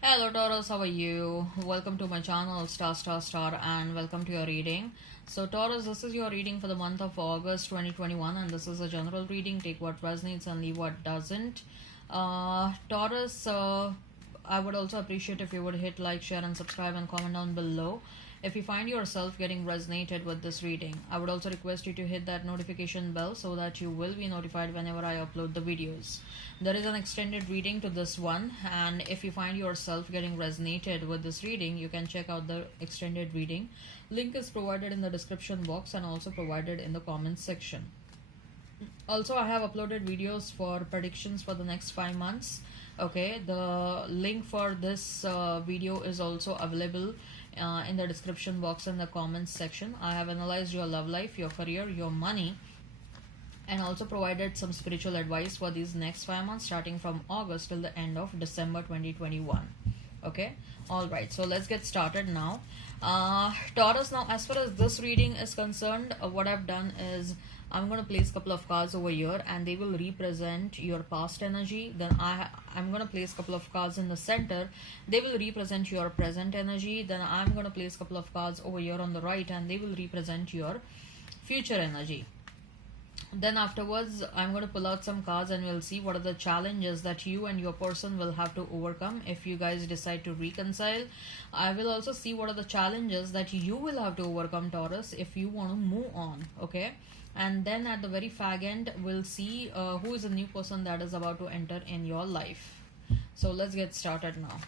Hello Taurus, how are you? Welcome to my channel Star and welcome to your reading. So Taurus, this is your reading for the month of August 2021 and this is a general reading. Take what resonates and leave what doesn't. Taurus, I would also appreciate if you would hit like, share and subscribe and comment down below if you find yourself getting resonated with this reading. I would also request you to hit that notification bell so that you will be notified whenever I upload the videos. There is an extended reading to this one, and if you find yourself getting resonated with this reading, you can check out the extended reading. Link is provided in the description box and also provided in the comments section. Also, I have uploaded videos for predictions for the next 5 months. Okay, the link for this video is also available in the description box and the comments section. I have analyzed your love life, your career, your money, and also provided some spiritual advice for these next 5 months starting from August till the end of December 2021. Okay, all right, so let's get started now. Taurus, now as far as this reading is concerned, what I've done is I'm going to place a couple of cards over here and they will represent your past energy. Then I'm going to place a couple of cards in the center. They will represent your present energy. Then I'm going to place a couple of cards over here on the right and they will represent your future energy. Then afterwards, I'm going to pull out some cards and we'll see what are the challenges that you and your person will have to overcome if you guys decide to reconcile. I will also see what are the challenges that you will have to overcome, Taurus, if you want to move on. Okay. And then at the very fag end, we'll see who is the new person that is about to enter in your life. So let's get started now.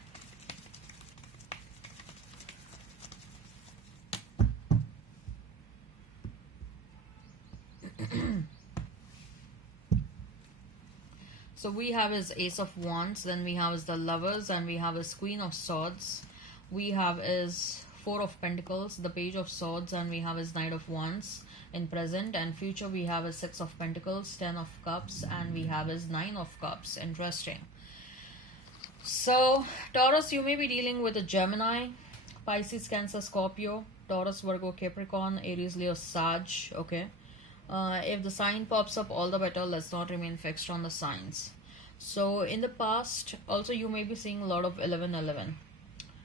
So we have his Ace of Wands, then we have his the Lovers, and we have his Queen of Swords. We have his Four of Pentacles, the Page of Swords, and we have his Knight of Wands in present. And future we have his Six of Pentacles, Ten of Cups, and we have his Nine of Cups. Interesting. So Taurus, you may be dealing with a Gemini, Pisces, Cancer, Scorpio, Taurus, Virgo, Capricorn, Aries, Leo, Sag. Okay. If the sign pops up, all the better. Let's not remain fixed on the signs. So in the past, also you may be seeing a lot of 1111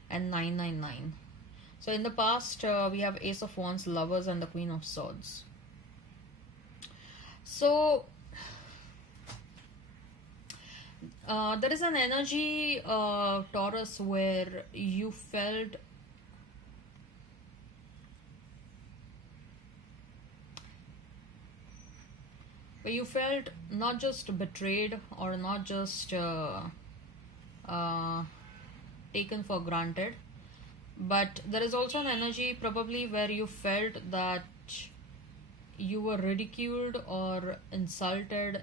and 999. So in the past, we have Ace of Wands, Lovers, and the Queen of Swords. So there is an energy, Taurus, where you felt not just betrayed or not just taken for granted, but there is also an energy probably where you felt that you were ridiculed or insulted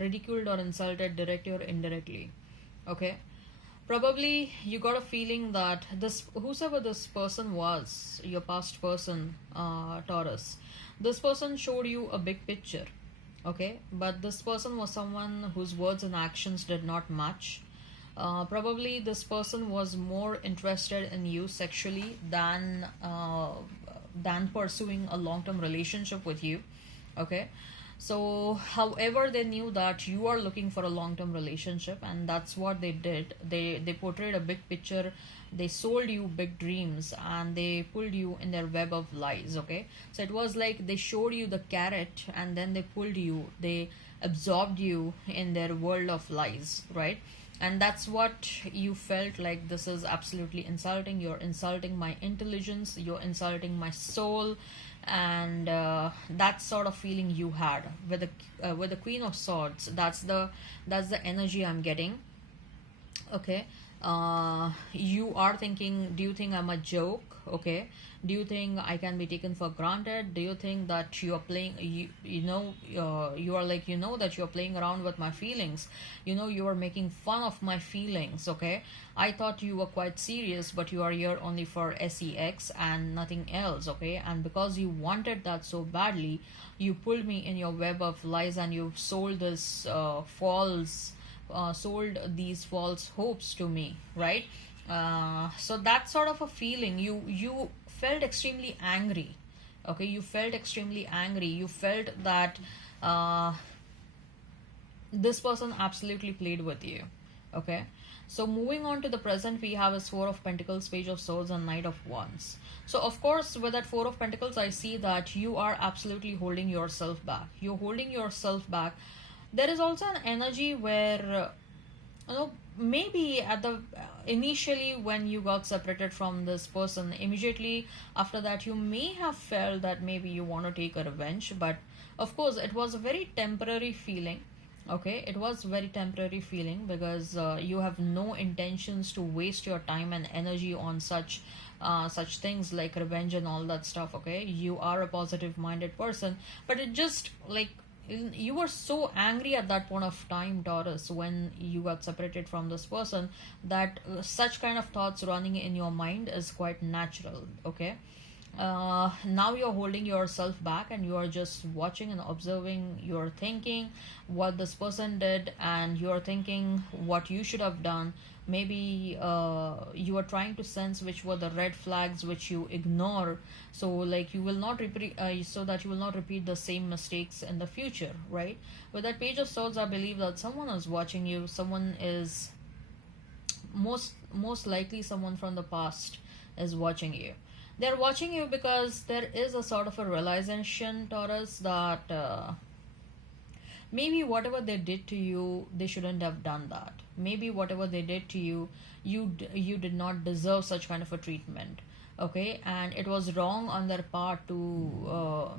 ridiculed or insulted directly or indirectly. Okay, probably you got a feeling that whosoever this person was, your past person, Taurus, this person showed you a big picture. Okay, but this person was someone whose words and actions did not match. Probably this person was more interested in you sexually than pursuing a long-term relationship with you. Okay, so however they knew that you are looking for a long-term relationship, and that's what they did. They portrayed a big picture. They sold you big dreams and they pulled you in their web of lies. Okay, so it was like they showed you the carrot and then they pulled you, they absorbed you in their world of lies, right? And that's what you felt like. This is absolutely insulting. You're insulting my intelligence, you're insulting my soul, and that sort of feeling you had with the Queen of Swords. That's the energy I'm getting. Okay, you are thinking, do you think I'm a joke? Okay, do you think I can be taken for granted? Do you think that you are playing, you are like, that you're playing around with my feelings, you are making fun of my feelings? Okay, I thought you were quite serious, but you are here only for sex and nothing else. Okay, and because you wanted that so badly, you pulled me in your web of lies and you sold this sold these false hopes to me, right? So that sort of a feeling, you felt extremely angry. Okay, you felt extremely angry. You felt that this person absolutely played with you. Okay, So moving on to the present, we have is Four of Pentacles, Page of Swords, and Knight of Wands. So of course, with that Four of Pentacles, I see that you are absolutely holding yourself back. You're holding yourself back. There is also an energy where maybe at the initially when you got separated from this person, immediately after that you may have felt that maybe you want to take a revenge, but of course it was a very temporary feeling. Okay, it was very temporary feeling because you have no intentions to waste your time and energy on such things like revenge and all that stuff. Okay, you are a positive minded person, but it just like you were so angry at that point of time, Taurus, when you got separated from this person, that such kind of thoughts running in your mind is quite natural. Okay, now you're holding yourself back and you are just watching and observing. You're thinking what this person did and you're thinking what you should have done. Maybe you are trying to sense which were the red flags which you ignore, so like you will not repeat so that you will not repeat the same mistakes in the future, right? With that Page of Swords, I believe that someone is watching you. Someone is most likely someone from the past is watching you. They're watching you because there is a sort of a realization, Taurus, that maybe whatever they did to you, they shouldn't have done that. Maybe whatever they did to you, you did not deserve such kind of a treatment. Okay, and it was wrong on their part to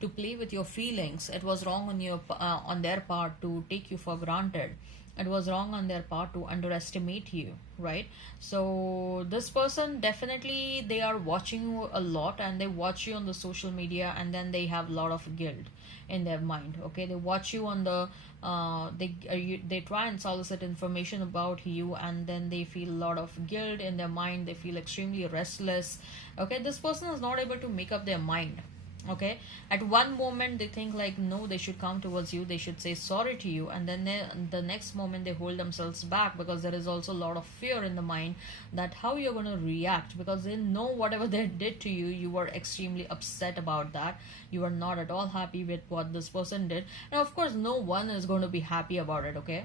to play with your feelings. It was wrong on their part to take you for granted. It was wrong on their part to underestimate you, right? So this person, definitely they are watching you a lot, and they watch you on the social media, and then they have a lot of guilt in their mind. Okay, they watch you on the they try and solicit information about you, and then they feel a lot of guilt in their mind. They feel extremely restless. Okay, this person is not able to make up their mind. Okay, at one moment they think like no, they should come towards you, they should say sorry to you, and then the next moment they hold themselves back because there is also a lot of fear in the mind that how you're going to react, because they know whatever they did to you, you were extremely upset about that. You are not at all happy with what this person did, and of course no one is going to be happy about it. Okay,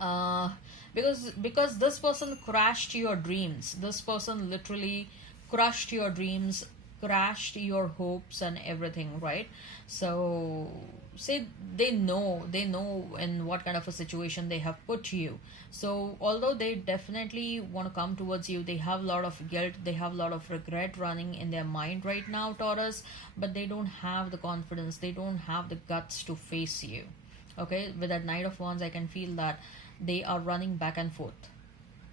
uh because this person crashed your dreams. This person literally crushed your dreams, crashed your hopes and everything, right? So say they know in what kind of a situation they have put you. So although they definitely want to come towards you, they have a lot of guilt, they have a lot of regret running in their mind right now, Taurus, but they don't have the confidence, they don't have the guts to face you. Okay, with that Knight of Wands, I can feel that they are running back and forth.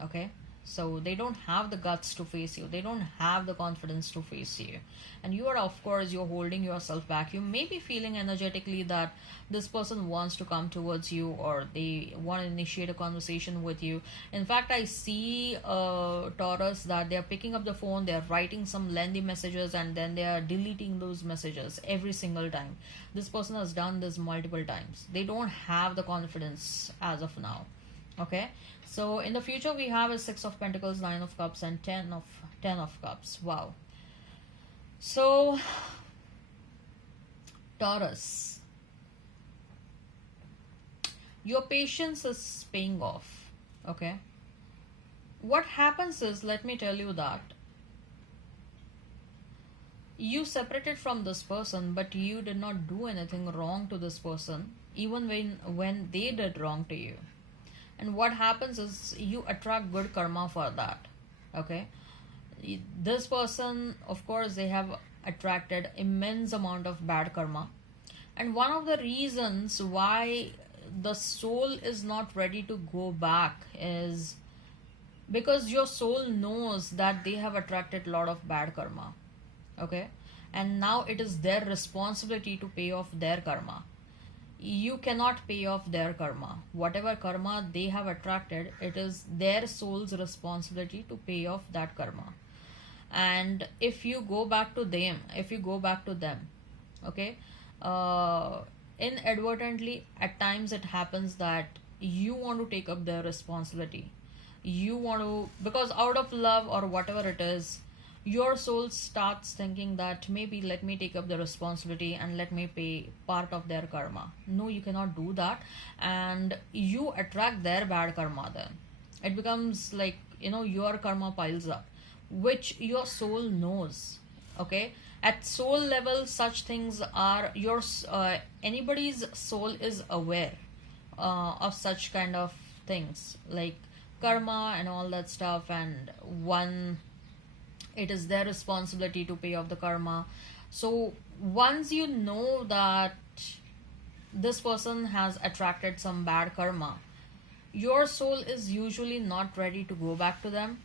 Okay, so they don't have the guts to face you, they don't have the confidence to face you, and you are, of course, you're holding yourself back. You may be feeling energetically that this person wants to come towards you, or they want to initiate a conversation with you. In fact, I see Taurus, that they are picking up the phone, they are writing some lengthy messages, and then they are deleting those messages every single time. This person has done this multiple times. They don't have the confidence as of now. Okay, so in the future we have a Six of Pentacles, Nine of Cups, and ten of Cups. Wow. So Taurus, your patience is paying off. Okay, what happens is, let me tell you that you separated from this person, but you did not do anything wrong to this person, even when they did wrong to you. And what happens is you attract good karma for that. Okay, this person, of course, they have attracted immense amount of bad karma, and one of the reasons why the soul is not ready to go back is because your soul knows that they have attracted a lot of bad karma. Okay, and now it is their responsibility to pay off their karma. You cannot pay off their karma. Whatever karma they have attracted, it is their soul's responsibility to pay off that karma. And if you go back to them, okay, inadvertently at times it happens that you want to take up their responsibility. You want to, because out of love or whatever it is, your soul starts thinking that maybe let me take up the responsibility and let me pay part of their karma. No, you cannot do that, and you attract their bad karma then. It becomes like, your karma piles up, which your soul knows. Okay, at soul level, such things are anybody's soul is aware of such kind of things like karma and all that stuff, and one, it is their responsibility to pay off the karma. So once you know that this person has attracted some bad karma, your soul is usually not ready to go back to them.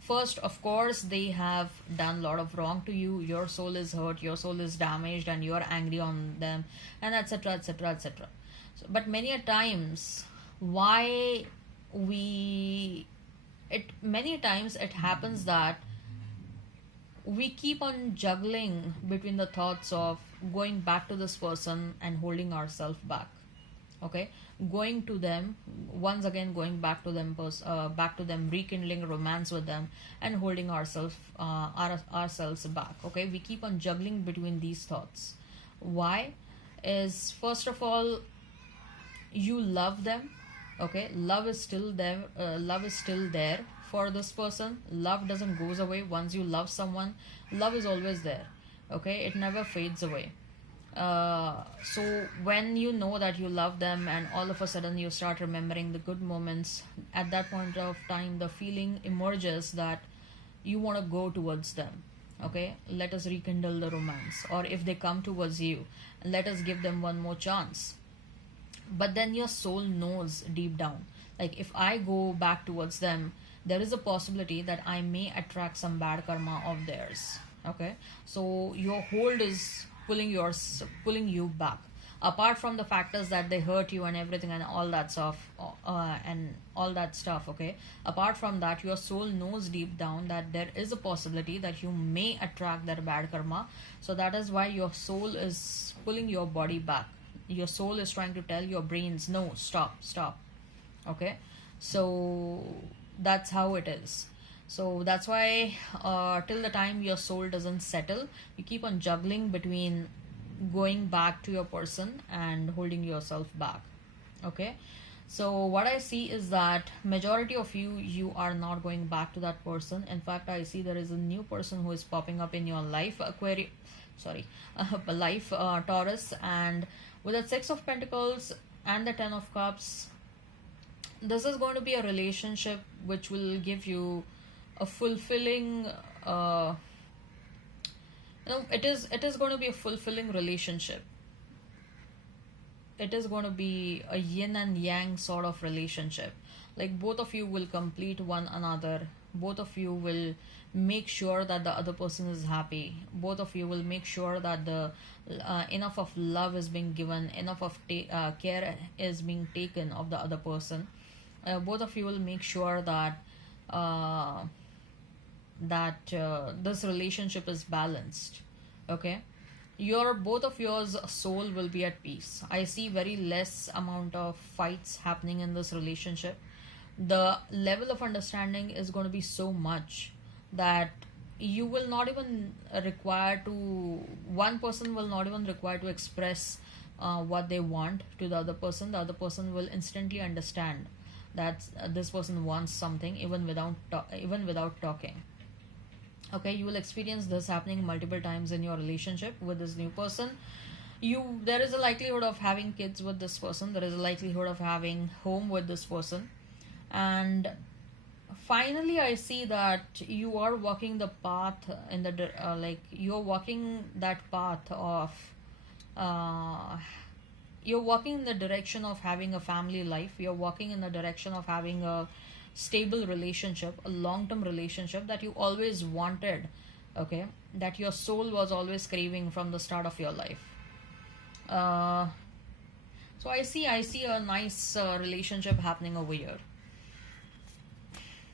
First, of course, they have done a lot of wrong to you. Your soul is hurt, your soul is damaged, and you are angry on them, and etc. etc. etc. But many a times, why many times it happens that we keep on juggling between the thoughts of going back to this person and holding ourselves back. Okay, going to them once again, going back to them, back to them, rekindling romance with them, and holding ourselves back. Okay, we keep on juggling between these thoughts. Why? Is first of all, you love them. Okay, love is still there. Love is still there for this person. Love doesn't goes away. Once you love someone, love is always there. Okay, it never fades away. So when you know that you love them and all of a sudden you start remembering the good moments, at that point of time the feeling emerges that you want to go towards them. Okay, let us rekindle the romance, or if they come towards you, let us give them one more chance. But then your soul knows deep down, like if I go back towards them, there is a possibility that I may attract some bad karma of theirs. Okay, so your hold is pulling you back, apart from the factors that they hurt you and everything and all that stuff. Okay, apart from that, your soul knows deep down that there is a possibility that you may attract that bad karma. So that is why your soul is pulling your body back. Your soul is trying to tell your brains, no, stop. Okay, so that's how it is. So that's why till the time your soul doesn't settle, you keep on juggling between going back to your person and holding yourself back. Okay, so what I see is that majority of you are not going back to that person. In fact, I see there is a new person who is popping up in your life, life, Taurus, and with the Six of Pentacles and the Ten of Cups, this is going to be a relationship which will give you a fulfilling it is going to be a fulfilling relationship. It is going to be a yin and yang sort of relationship. Like both of you will complete one another. Both of you will make sure that the other person is happy. Both of you will make sure that the enough of love is being given, enough of care is being taken of the other person. Both of you will make sure that this relationship is balanced. Okay, both of yours soul will be at peace. I see very less amount of fights happening in this relationship. The level of understanding is going to be so much that you will not even one person will not even require to express what they want to the other person. The other person will instantly understand that this person wants something even without talking. Okay, you will experience this happening multiple times in your relationship with this new person. There is a likelihood of having kids with this person. There is a likelihood of having home with this person. And finally, I see that you are walking the path you're walking that path of you're walking in the direction of having a family life. You're walking in the direction of having a stable relationship, a long-term relationship that you always wanted. Okay, that your soul was always craving from the start of your life. So I see a nice relationship happening over here.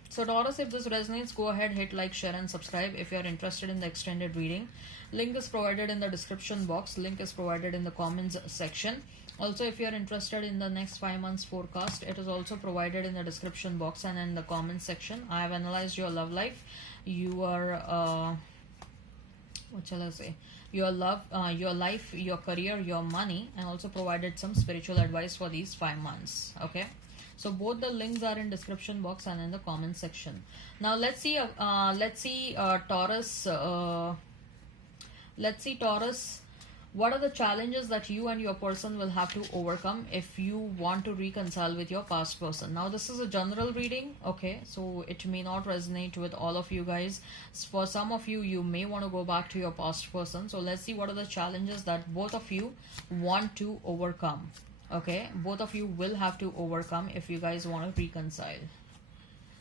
So Taurus, if this resonates, go ahead, hit like, share and subscribe. If you are interested in the extended reading, link is provided in the description box. Link is provided in the comments section. Also, if you are interested in the next 5 months forecast, it is also provided in the description box and in the comment section. I have analyzed your love life, your what shall I say, your love, your life, your career, your money, and also provided some spiritual advice for these 5 months. Okay, so both the links are in description box and in the comment section. Now let's see Taurus. Let's see Taurus, what are the challenges that you and your person will have to overcome if you want to reconcile with your past person? Now, this is a general reading, okay? So, it may not resonate with all of you guys. For some of you, you may want to go back to your past person. So, let's see what are the challenges that both of you want to overcome, okay? Both of you will have to overcome if you guys want to reconcile.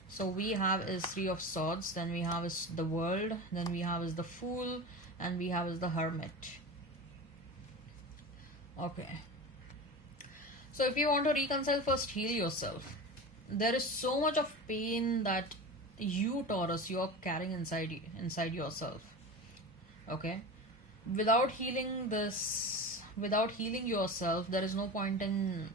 So, we have is Three of Swords, then we have is the World, then we have is the Fool, and we have is the Hermit. Okay, so if you want to reconcile, first heal yourself. There is so much of pain that you, Taurus, you are carrying inside yourself. Okay, without healing this, without healing yourself, there is no point in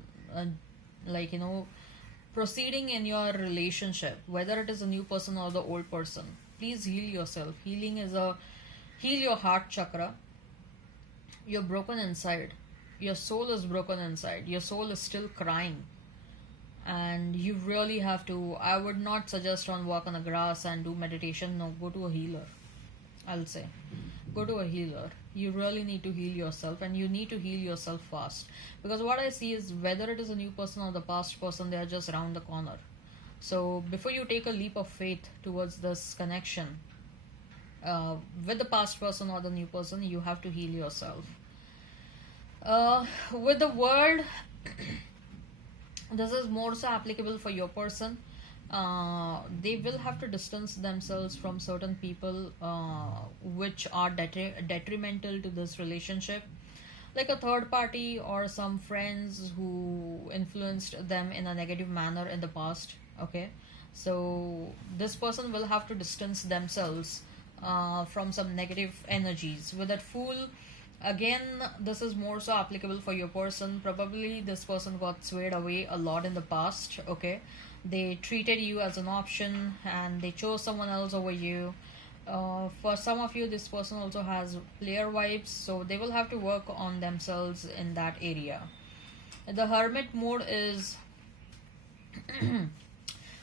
proceeding in your relationship, whether it is a new person or the old person. Please heal yourself. Heal your heart chakra. You're broken inside. Your soul is broken inside. Your soul is still crying. And you really have to, I would not suggest on walk on the grass and do meditation. No, go to a healer. I'll say. Go to a healer. You really need to heal yourself, and you need to heal yourself fast. Because what I see is whether it is a new person or the past person, they are just around the corner. So before you take a leap of faith towards this connection with the past person or the new person, you have to heal yourself. With the World, this is more so applicable for your person. They will have to distance themselves from certain people which are detrimental to this relationship, like a third party or some friends who influenced them in a negative manner in the past. Okay, so this person will have to distance themselves from some negative energies. With that Fool, again, this is more so applicable for your person. Probably this person got swayed away a lot in the past. Okay, they treated you as an option and they chose someone else over you. For some of you, this person also has player vibes, so they will have to work on themselves in that area. The Hermit mode is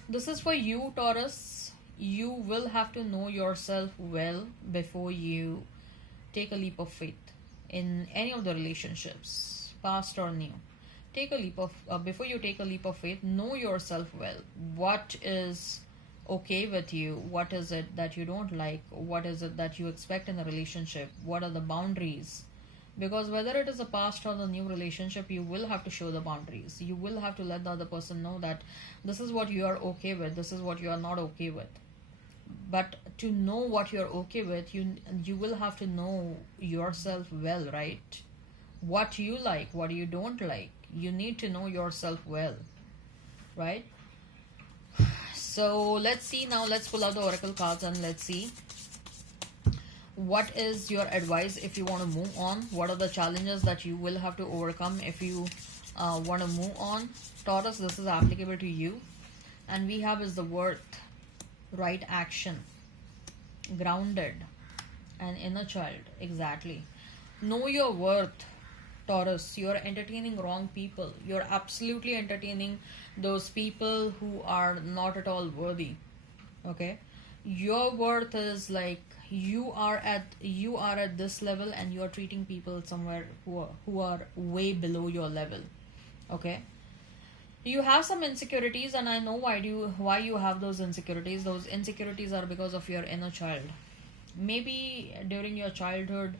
this is for you, Taurus. You will have to know yourself well before you take a leap of faith in any of the relationships, past or new. Take a leap of before you take a leap of faith, know yourself well. What is okay with you? What is it that you don't like? What is it that you expect in a relationship? What are the boundaries? Because whether it is a past or the new relationship, you will have to show the boundaries. You will have to let the other person know that this is what you are okay with, this is what you are not okay with. But to know what you're okay with, you will have to know yourself well, right? What you like, what you don't like. You need to know yourself well, right? So let's see now. Let's pull out the oracle cards and let's see what is your advice if you want to move on. What are the challenges that you will have to overcome if you want to move on? Taurus, this is applicable to you. And we have is the Worth, right action, grounded, and inner child. Exactly. Know your worth, Taurus. You're entertaining wrong people. You're absolutely entertaining those people who are not at all worthy. Okay, your worth is like you are at this level, and you're treating people somewhere who are way below your level. Okay, you have some insecurities, and I know why you have those insecurities. Those insecurities are because of your inner child. Maybe during your childhood,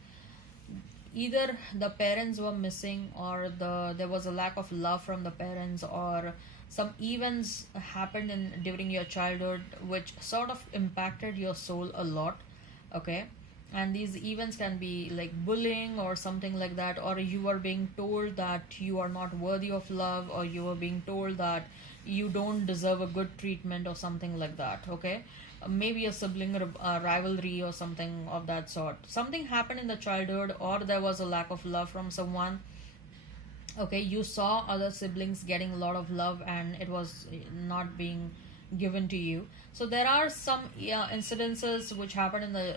either the parents were missing, or there was a lack of love from the parents, or some events happened during your childhood which sort of impacted your soul a lot. Okay, and these events can be like bullying or something like that, or you are being told that you are not worthy of love, or you are being told that you don't deserve a good treatment or something like that. Okay, maybe a sibling rivalry or something of that sort. Something happened in the childhood, or there was a lack of love from someone. Okay, you saw other siblings getting a lot of love and it was not being given to you. So there are some, yeah, incidences which happened in the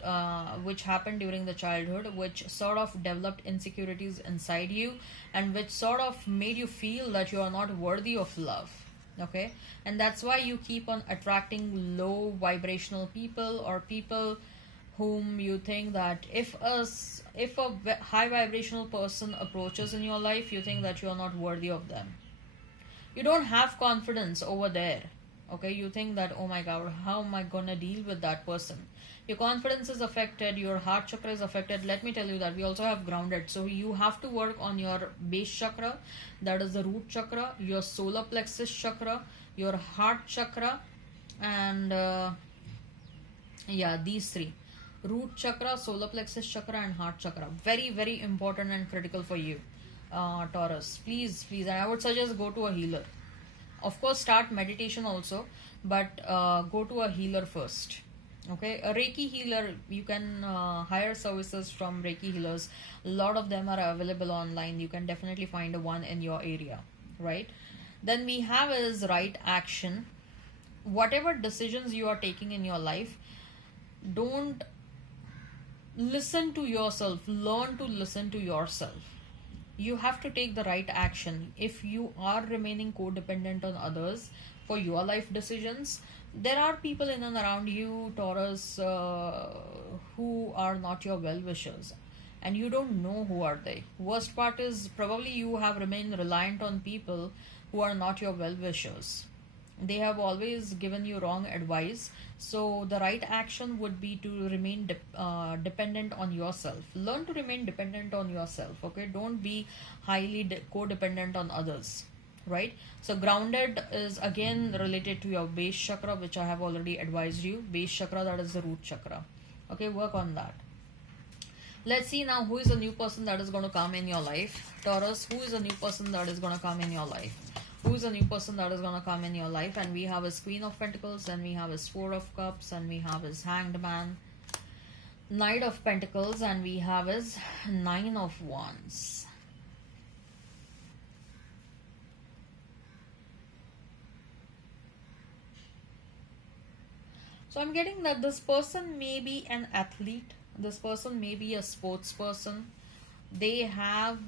which happened during the childhood, which sort of developed insecurities inside you, and which sort of made you feel that you are not worthy of love. Okay, and that's why you keep on attracting low vibrational people, or people whom you think that if a high vibrational person approaches in your life, you think that you are not worthy of them. You don't have confidence over there. Okay, you think that, oh my god, how am I gonna deal with that person? Your confidence is affected, your heart chakra is affected. Let me tell you that we also have grounded, so you have to work on your base chakra, that is the root chakra, your solar plexus chakra, your heart chakra, and yeah, these three: root chakra, solar plexus chakra, and heart chakra. Very, very important and critical for you, Taurus. Please, please, and I would suggest go to a healer. Of course, start meditation also, but go to a healer first. Okay, a Reiki healer, you can hire services from Reiki healers. A lot of them are available online. You can definitely find one in your area, right? Then we have is right action. Whatever decisions you are taking in your life, don't listen to yourself, learn to listen to yourself. You have to take the right action. If you are remaining codependent on others for your life decisions, there are people in and around you, Taurus, who are not your well wishers, and you don't know who are they. Worst part is probably you have remained reliant on people who are not your well wishers. They have always given you wrong advice. So the right action would be to remain dependent on yourself. Learn to remain dependent on yourself. Okay, don't be highly codependent on others, right? So grounded is again related to your base chakra, which I have already advised you. Base chakra, that is the root chakra. Okay, work on that. Let's see now who is a new person that is going to come in your life. Taurus, who is a new person that is going to come in your life? Who is a new person that is going to come in your life? And we have his Queen of Pentacles, then we have his Four of Cups, and we have his Hanged Man, Knight of Pentacles, and we have his Nine of Wands. So I'm getting that this person may be an athlete. This person may be a sports person. They have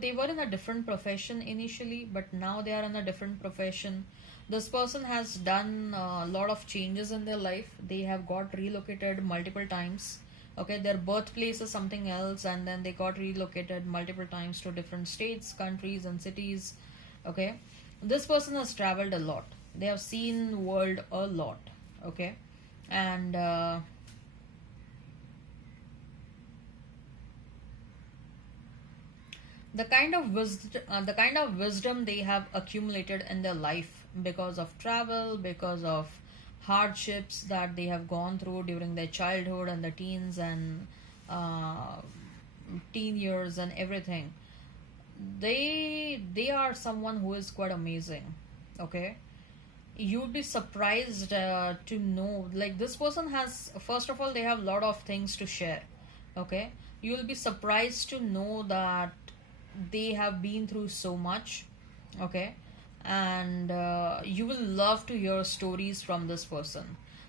they were in a different profession initially, but now they are in a different profession. This person has done a lot of changes in their life. They have got relocated multiple times. Okay, their birthplace is something else, and then they got relocated multiple times to different states, countries, and cities. Okay, this person has traveled a lot. They have seen world a lot. Okay, and the kind of wisdom they have accumulated in their life because of travel, because of hardships that they have gone through during their childhood and the teens and uh, teen years and everything. They are someone who is quite amazing. Okay, you'd be surprised to know, like, this person has, first of all, they have a lot of things to share. Okay, you'll be surprised to know that they have been through so much. Okay, and you will love to hear stories from this person.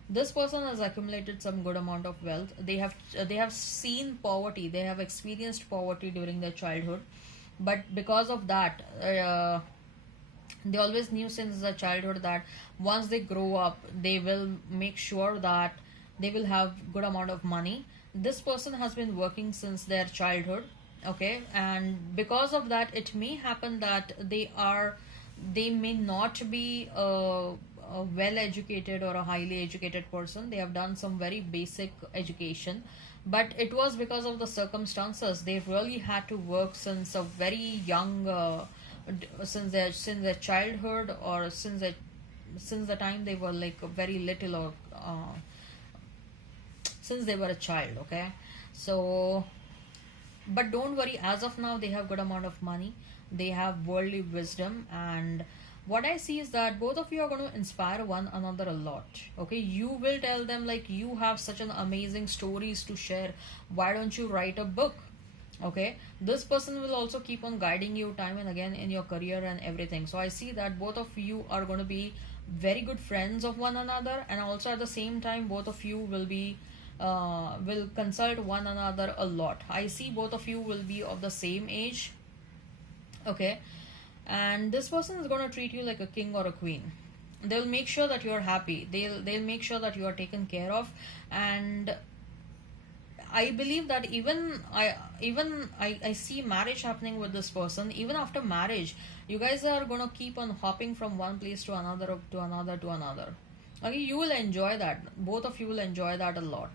This person has accumulated some good amount of wealth. They have seen poverty, they have experienced poverty during their childhood, but because of that, they always knew since their childhood that once they grow up, they will make sure that they will have good amount of money. This person has been working since their childhood. Okay, and because of that, it may happen that they may not be a well educated or a highly educated person. They have done some very basic education, but it was because of the circumstances. They really had to work since a very young since their childhood, or since the time they were like very little, or since they were a child. Okay, so, but don't worry, as of now they have good amount of money, they have worldly wisdom, and what I see is that both of you are going to inspire one another a lot. Okay, you will tell them like, you have such an amazing stories to share, why don't you write a book? Okay, this person will also keep on guiding you time and again in your career and everything. So I see that both of you are going to be very good friends of one another, and also at the same time both of you will consult one another a lot. I see both of you will be of the same age. Okay, and this person is going to treat you like a king or a queen. They'll make sure that you're happy. They'll make sure that you are taken care of. And I believe that I see marriage happening with this person. Even after marriage, you guys are gonna keep on hopping from one place to another, to another, to another. Okay, you will enjoy that. Both of you will enjoy that a lot.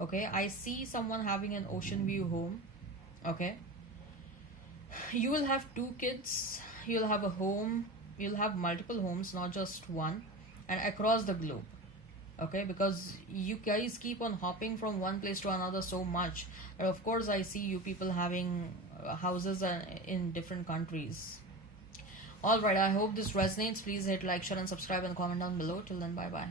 Okay, I see someone having an ocean view home. Okay, you will have two kids. You'll have a home. You'll have multiple homes, not just one, and across the globe. Okay, because you guys keep on hopping from one place to another so much. And of course I see you people having houses in different countries. All right, I hope this resonates. Please hit like, share and subscribe and comment down below. Till then, bye bye.